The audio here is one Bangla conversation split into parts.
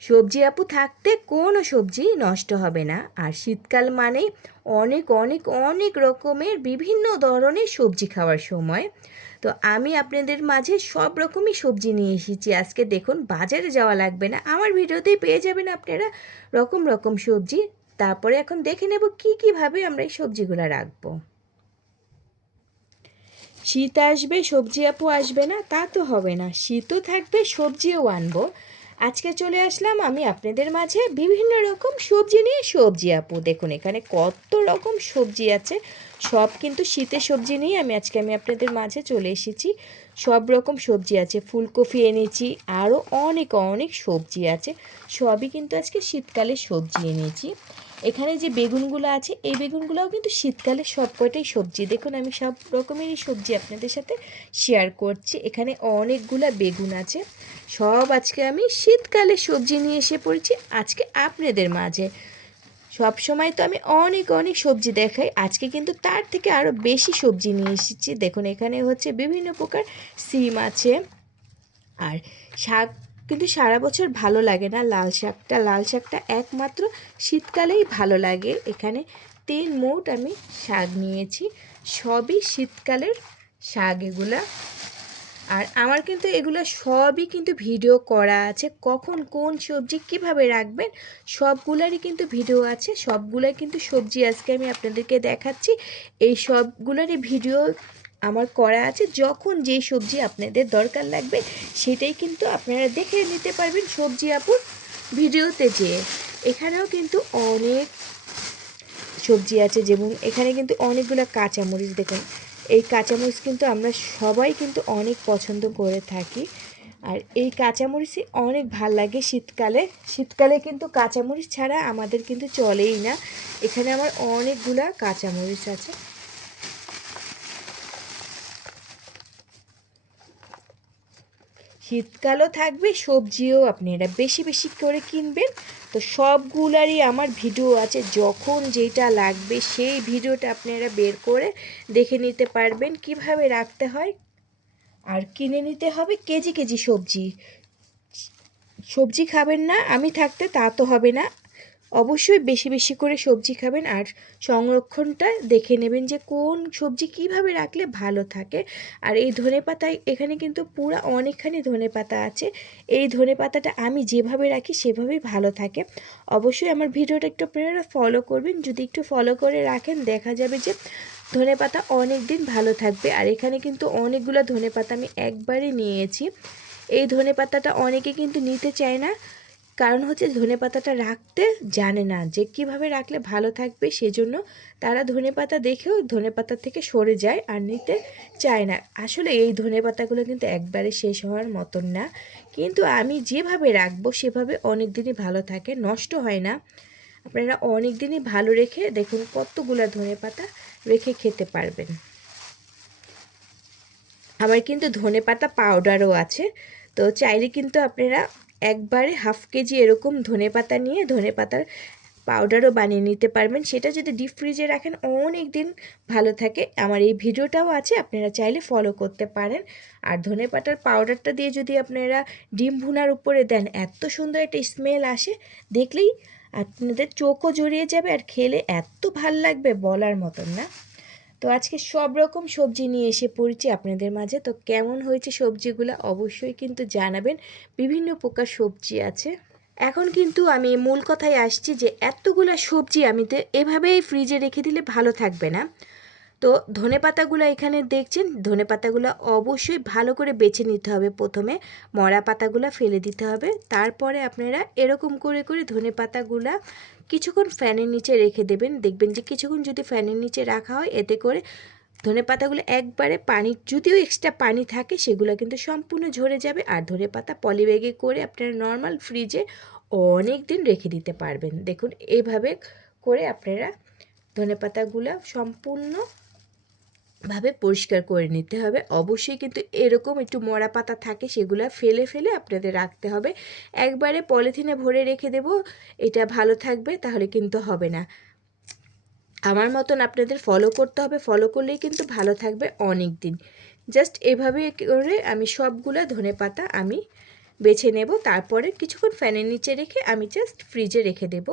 সবজি আপু, থাকতে কোনো সবজি নষ্ট হবে না। আর শীতকাল মানে অনেক অনেক অনেক রকমের বিভিন্ন ধরনের সবজি খাওয়ার সময়। তো আমি আপনাদের মাঝে সব রকমই সবজি নিয়ে এসেছি। আজকে দেখুন, বাজারে যাওয়া লাগবে না। আমার ভিডিওতেই পেয়ে যাবেন আপনারা রকম রকম সবজি। তারপরে এখন দেখে নেব কি, কীভাবে আমরা এই সবজিগুলো রাখব। শীত আসবে, সবজি আপু আসবে না, তা তো হবে না। শীতও থাকবে, সবজিও আনব। আজকে চলে আসলাম আমি আপনাদের মাঝে বিভিন্ন রকম সবজি নিয়ে। সবজি আপু, দেখুন এখানে কত রকম সবজি আছে। সব কিন্তু শীতের সবজি নিয়ে আমি আজকে আমি আপনাদের মাঝে চলে এসেছি। সব রকম সবজি আছে, ফুলকপি এনেছি আরও অনেক অনেক সবজি আছে। সবই কিন্তু আজকে শীতকালে সবজি এনেছি। এখানে যে বেগুনগুলো আছে, এই বেগুনগুলোও কিন্তু শীতকালে সব কয়টাই সবজি। দেখুন, আমি সব রকমেরই সবজি আপনাদের সাথে শেয়ার করছি। এখানে অনেকগুলা বেগুন আছে। সব আজকে আমি শীতকালে সবজি নিয়ে এসে পড়েছি, আজকে আপনাদের মাঝে। সব সময় তো আমি অনেক অনেক সবজি দেখাই। আজকে কিন্তু তার থেকে আরও বেশি সবজি নিয়ে এসেছি। দেখুন, এখানে হচ্ছে বিভিন্ন প্রকার সিম আছে। আর শাক কিন্তু সারা বছর ভালো লাগে না লাল শাকটা। লাল শাকটা একমাত্র শীতকালেই ভালো লাগে। এখানে তিন মুঠ আমি শাক নিয়েছি। সবই শীতকালের শাক এগুলা। আর আমার কিন্তু এগুলো সবই কিন্তু ভিডিও করা আছে। কখন কোন সবজি কীভাবে রাখবেন সবগুলারই কিন্তু ভিডিও আছে। সবগুলাই কিন্তু সবজি আজকে আমি আপনাদেরকে দেখাচ্ছি। এই সবগুলোরই ভিডিও আমার করা আছে, যখন যেই সবজি আপনাদের দরকার লাগবে, সেটাই কিন্তু আপনারা দেখে নিতে পারবেন সবজি আপুর ভিডিওতে যেয়ে। এখানেও কিন্তু অনেক সবজি আছে, যেমন এখানে কিন্তু অনেকগুলো কাঁচামরিচ, দেখুন। এই কাঁচামরিচ কিন্তু আমরা সবাই কিন্তু অনেক পছন্দ করে থাকি। আর এই কাঁচামরিচই অনেক ভালো লাগে শীতকালে। শীতকালে কিন্তু কাঁচামরিচ ছাড়া আমাদের কিন্তু চলেই না। এখানে আমার অনেকগুলা কাঁচামরিচ আছে। শীতকালও থাকবে, সবজিও আপনি আপনারা বেশি বেশি করে কিনবেন। তো সবগুলারই আমার ভিডিও আছে, যখন যেটা লাগবে সেই ভিডিওটা আপনারা বের করে দেখে নিতে পারবেন কীভাবে রাখতে হয়। আর কিনে নিতে হবে কেজি কেজি সবজি। সবজি খাবেন না, আমি থাকতে তা তো হবে না। অবশ্যই বেশি বেশি করে সবজি খাবেন আর সংরক্ষণটা দেখে নেবেন যে কোন সবজি কীভাবে রাখলে ভালো থাকে। আর এই ধনে পাতায় এখানে কিন্তু পুরো অনেকখানি ধনে পাতা আছে। এই ধনে পাতাটা আমি যেভাবে রাখি সেভাবেই ভালো থাকে। অবশ্যই আমার ভিডিওটা একটু আপনারা ফলো করবেন। যদি একটু ফলো করে রাখেন, দেখা যাবে যে ধনে পাতা অনেক দিন ভালো থাকবে। আর এখানে কিন্তু অনেকগুলো ধনে পাতা আমি একবারে নিয়েছি। এই ধনে পাতাটা অনেকে কিন্তু নিতে চায় না। কারণ হচ্ছে ধনে পাতাটা রাখতে জানে না যে কীভাবে রাখলে ভালো থাকবে সেজন্য তারা ধনে পাতা দেখেও ধনে পাতা থেকে সরে যায় আর নিতে চায় না। আসলে এই ধনে পাতাগুলো কিন্তু একবারে শেষ হওয়ার মতন না। কিন্তু আমি যেভাবে রাখব সেভাবে অনেক দিনই ভালো থাকে, নষ্ট হয় না। আপনারা অনেক দিনই ভালো রেখে দেখুন কতগুলো ধনে পাতা রেখে খেতে পারবেন। আমার কিন্তু ধনে পাতা পাউডারও আছে। তো চাইলে কিন্তু আপনারা একবারে হাফ কেজি এরকম ধনে পাতা নিয়ে ধনে পাতার পাউডারও বানিয়ে নিতে পারবেন। সেটা যদি ডিপ ফ্রিজে রাখেন অনেক দিন ভালো থাকে। আমার এই ভিডিওটাও আছে, আপনারা চাইলে ফলো করতে পারেন। আর ধনে পাতার পাউডারটা দিয়ে যদি আপনারা ডিম ভুনার উপরে দেন, এত সুন্দর একটা স্মেল আসে। দেখলেই আপনাদের চোখও জড়িয়ে যাবে আর খেলে এত ভালো লাগবে বলার মতন না। তো আজকে সব রকম সবজি নিয়ে এসে পড়েছি আপনাদের মাঝে। তো কেমন হয়েছে সবজিগুলো অবশ্যই কিন্তু জানাবেন। বিভিন্ন প্রকার সবজি আছে। এখন কিন্তু আমি মূল কথায় আসছি যে, এতগুলো সবজি আমি তো এভাবেই ফ্রিজে রেখে দিলে ভালো থাকবে না। তো ধনে পাতাগুলো এখানে দেখছেন? ধনে পাতাগুলো অবশ্যই ভালো করে বেছে নিতে হবে প্রথমে। মরা পাতাগুলো ফেলে দিতে হবে। তারপরে আপনারা এরকম করে করে ধনে পাতাগুলা কিছুক্ষণ ফ্যানের নিচে রেখে দেবেন। দেখবেন যে কিছুক্ষণ যদি ফ্যানের নিচে রাখা হয়, এতে করে ধনে পাতাগুলো একবারে পানি, যদিও এক্সট্রা পানি থাকে, সেগুলো কিন্তু সম্পূর্ণ ঝরে যাবে। আর ধনে পাতা পলিব্যাগে করে আপনারা নর্মাল ফ্রিজে অনেক দিন রেখে দিতে পারবেন। দেখুন এইভাবে করে আপনারা ধনে পাতাগুলো সম্পূর্ণ ভাবে পরিষ্কার করে নিতে হবে। অবশ্যই কিন্তু এরকম একটু মরা পাতা থাকে সেগুলো ফেলে ফেলে আপনাদের রাখতে হবে। একবারে পলিথিনে ভরে রেখে দেব, এটা ভালো থাকবে, তাহলে কিন্তু হবে না। আমার মতন আপনাদের ফলো করতে হবে ফলো করলেই কিন্তু ভালো থাকবে অনেক দিন জাস্ট এভাবে করে আমি সবগুলো ধনে পাতা আমি বেছে নেব, তারপরে কিছুক্ষণ ফ্যানের নিচে রেখে আমি জাস্ট ফ্রিজে রেখে দেবো।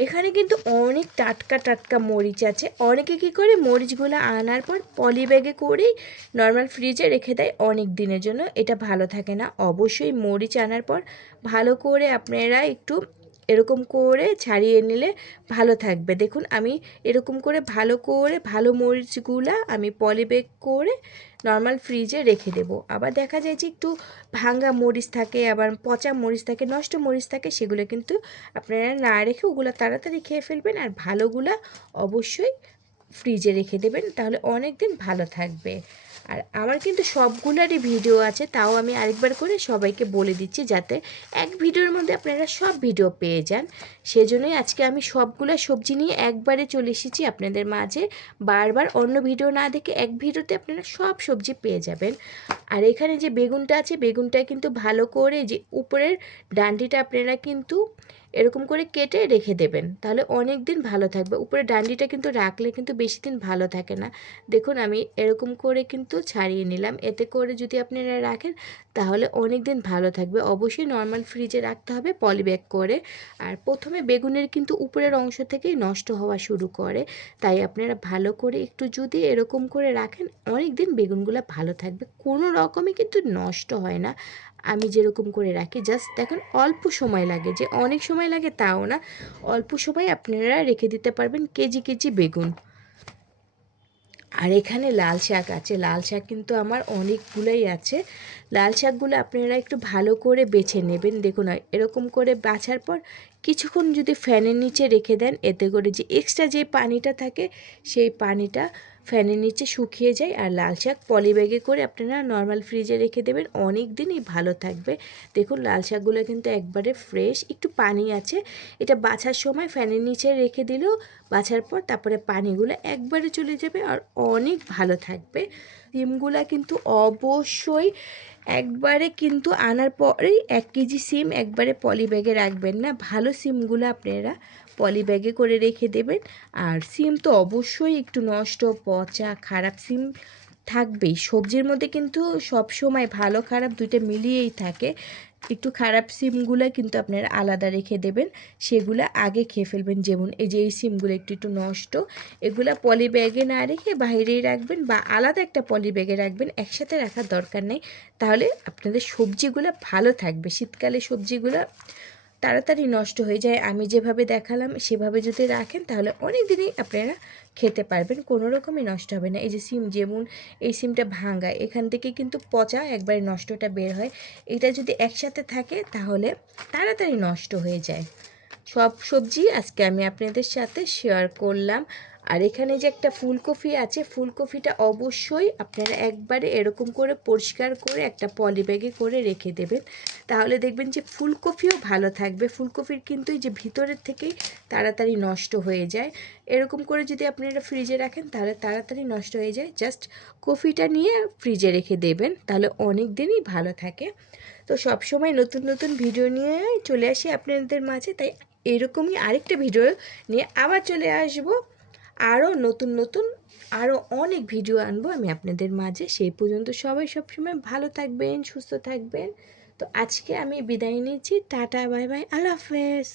এখানে কিন্তু অনেক টাটকা টাটকা মরিচ আছে। অনেকে কি করে মরিচগুলো আনার পর পলি ব্যাগে করেই নর্মাল ফ্রিজে রেখে দেয় অনেক দিনের জন্য। এটা ভালো থাকে না। অবশ্যই মরিচ আনার পর ভালো করে আপনারা একটু এরকম করে ছাড়িয়ে নিলে ভালো থাকবে। দেখুন, আমি এরকম করে ভালো করে ভালো মরিচগুলা আমি পলি ব্যাগ করে নর্মাল ফ্রিজে রেখে দেবো। আবার দেখা যায় যে একটু ভাঙ্গা মরিচ থাকে, আবার পচা মরিচ থাকে, নষ্ট মরিচ থাকে, সেগুলো কিন্তু আপনারা না রেখে ওগুলো তাড়াতাড়ি খেয়ে ফেলবেন আর ভালোগুলা অবশ্যই ফ্রিজে রেখে দেবেন, তাহলে অনেক দিন ভালো থাকবে। আর আমার কিন্তু সবগুলারই ভিডিও আছে, তাও আমি আরেকবার করে সবাইকে বলে দিচ্ছি যাতে এক ভিডিওর মধ্যে আপনারা সব ভিডিও পেয়ে যান। সেজন্যই আজকে আমি সবগুলো সবজি নিয়ে একবারে চলে এসেছি আপনাদের মাঝে। বারবার অন্য ভিডিও না দেখে এক ভিডিওতে আপনারা সব সবজি পেয়ে যাবেন। আর এখানে যে বেগুনটা আছে, বেগুনটা কিন্তু ভালো করে যে উপরের ডান্ডিটা আপনারা কিন্তু এরকম করে কেটে রেখে দেবেন। তাহলে অনেক দিন ভালো থাকবে। উপরে ডান্ডিটা কিন্তু রাখলে কিন্তু বেশি দিন ভালো থাকে না। দেখুন, আমি এরকম করে কিন্তু ছাড়িয়ে নিলাম। এতে করে যদি আপনারা রাখেন, তাহলে অনেক দিন ভালো থাকবে। অবশ্যই নর্মাল ফ্রিজে রাখতে হবে পলিব্যাগ করে। আর প্রথমে বেগুনের কিন্তু উপরের অংশ থেকেই নষ্ট হওয়া শুরু করে। তাই আপনারা ভালো করে একটু যদি এরকম করে রাখেন অনেক দিন বেগুনগুলো ভালো থাকবে। কোনো রকমই কিন্তু নষ্ট হয় না। আমি যেরকম করে রাখি জাস্ট দেখুন অল্প সময় লাগে, যে অনেক সময় লাগে তাও না, অল্প সময় আপনারা রেখে দিতে পারবেন কেজি কেজি বেগুন। আর এখানে লাল শাক আছে, লাল শাক কিন্তু আমার অনেকগুলোই আছে, লাল শাকগুলো আপনারা একটু ভালো করে বেছে নেবেন, দেখুন এরকম করে বাছার পর কিছুক্ষণ যদি ফ্যানের নিচে রেখে দেন, এতে করে যে এক্সট্রা যে পানিটা থাকে, সেই পানিটা ফ্যানের নিচে শুকিয়ে যায় আর লাল শাক পলি ব্যাগে করে আপনারা নর্মাল ফ্রিজে রেখে দেবেন। অনেক দিনই ভালো থাকবে। দেখুন, লাল শাকগুলো কিন্তু একবারে ফ্রেশ একটু পানি আছে। এটা বাছার সময় ফ্যানের নিচে রেখে দিলেও বাছার পর তারপরে পানিগুলো একবারে চলে যাবে আর অনেক ভালো থাকবে। ডিমগুলা কিন্তু অবশ্যই একবারে কিন্তু আনার পরেই এক কেজি সিম একবারে পলি ব্যাগে রাখবেন না। ভালো সিমগুলো আপনারা পলি ব্যাগে করে রেখে দেবেন। আর সিম তো অবশ্যই একটু নষ্ট, পচা, খারাপ সিম থাকবেই। সবজির মধ্যে কিন্তু সব সময় ভালো, খারাপ দুইটা মিলিয়েই থাকে। একটু খারাপ সিমগুলো কিন্তু আপনারা আলাদা রেখে দেবেন। সেগুলো আগে খেয়ে ফেলবেন। যেমন এই যে এই সিমগুলো একটু একটু নষ্ট, এগুলো পলি ব্যাগে না রেখে বাইরেই রাখবেন বা আলাদা একটা পলি ব্যাগে রাখবেন, একসাথে রাখার দরকার নেই। তাহলে আপনাদের সবজিগুলো ভালো থাকবে। শীতকালে সবজিগুলো তাড়াতাড়ি নষ্ট হয়ে যায়। আমি যেভাবে দেখালাম, সেভাবে যদি রাখেন, তাহলে অনেক দিনই আপনারা খেতে পারবেন। কোনো রকমই নষ্ট হবে না। এই যে সিম যেমন, এই সিমটা ভাঙা এখান থেকে কিন্তু পচা একবারে নষ্টটা বের হয়। এটা যদি একসাথে থাকে, তাহলে তাড়াতাড়ি নষ্ট হয়ে যায়। সব সবজি আজকে আমি আপনাদের সাথে শেয়ার করলাম। আর এখানে যে একটা ফুলকপি আছে, ফুলকপিটা অবশ্যই আপনারা একবারে এরকম করে পরিষ্কার করে একটা পলি ব্যাগে করে রেখে দেবেন। তাহলে দেখবেন যে ফুলকপিও ভালো থাকবে। ফুলকপির কিন্তু যে ভিতরের থেকেই তাড়াতাড়ি নষ্ট হয়ে যায়। এরকম করে যদি আপনারা ফ্রিজে রাখেন, তাহলে তাড়াতাড়ি নষ্ট হয়ে যায়। জাস্ট কফিটা নিয়ে ফ্রিজে রেখে দেবেন, তাহলে অনেক দিনই ভালো থাকে। তো সব সময় নতুন নতুন ভিডিও নিয়ে চলে আসি আপনাদের মাঝে। তাই এরকমই আরেকটা ভিডিও নিয়ে আবার চলে আসব। আরও নতুন নতুন আরও অনেক ভিডিও আনব আমি আপনাদের মাঝে। সেই পর্যন্ত সবাই সবসময় ভালো থাকবেন, সুস্থ থাকবেন। তো আজকে আমি বিদায় নিচ্ছি। টাটা, বাই বাই, আল্লাহ হাফেজ।